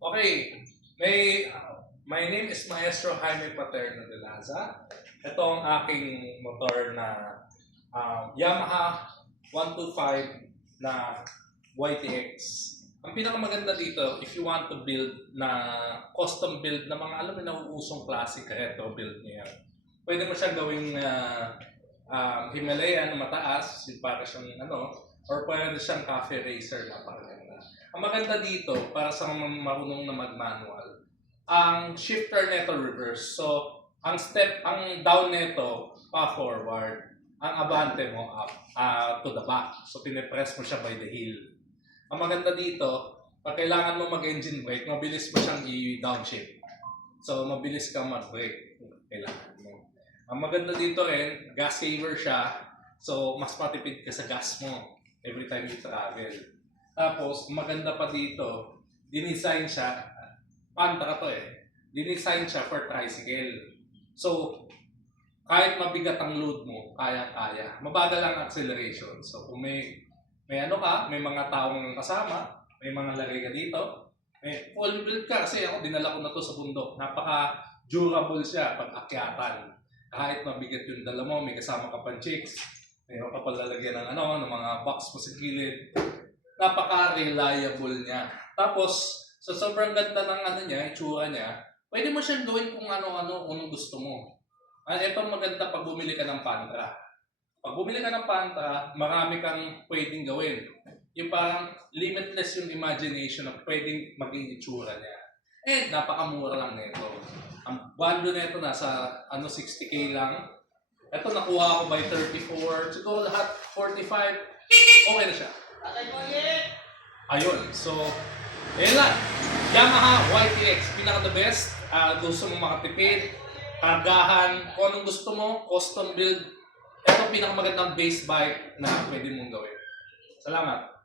Okay, my name is Maestro Jaime Paterno de Laza. Ito ang aking motor na Yamaha 125 na YTX. Ang pinakamaganda dito, if you want to build na custom build na mga alam mo na uusong classic retro build niya, pwede mo siyang gawing Himalayan na mataas, yung para siyang or pwede siyang cafe racer na parang. Ang maganda dito, para sa mga marunong na mag-manual, ang shifter neto reverse. So, ang down neto, pa-forward. Ang abante mo, up to the back. So, pinipress mo siya by the heel. Ang maganda dito, pag kailangan mo mag-engine brake, mabilis mo siyang i-downshift. So, mabilis kang mag-brake. Kailangan mo. Ang maganda dito rin, gas saver siya. So, mas matipid ka sa gas mo every time you travel. Tapos, maganda pa dito, dinisign siya, panta to dinisign siya for tricycle. So, kahit mabigat ang load mo, kaya-kaya. Mabagal ang acceleration. So, kung may mga taong kasama, may mga lagay ka dito, may full build ka, kasi ako dinala ko na to sa bundok. Napaka-durable siya pag akyatan. Kahit mabigat yung dala mo, may kasama ka pang chicks, mayroon ka palalagyan ng mga box mo sa gilid. Napaka-reliable niya. Tapos, sa sobrang ganda ng itsura niya, pwede mo siyang gawin kung ano-ano, kung gusto mo. Ito maganda pag bumili ka ng Pantra. Pag bumili ka ng Pantra, marami kang pwedeng gawin. Yung parang limitless yung imagination na pwedeng maging itsura niya. And napakamura lang nito. Ang bando nito nasa 60K lang. Ito nakuha ko by 34. Siguro lahat 45. Okay na siya. Ayun, so, ayun lang. Yamaha YTX, pinaka the best. Gusto mo makatipid, kargahan, kung anong gusto mo, custom build. Ito pinakamagandang base bike na pwede mong gawin. Salamat.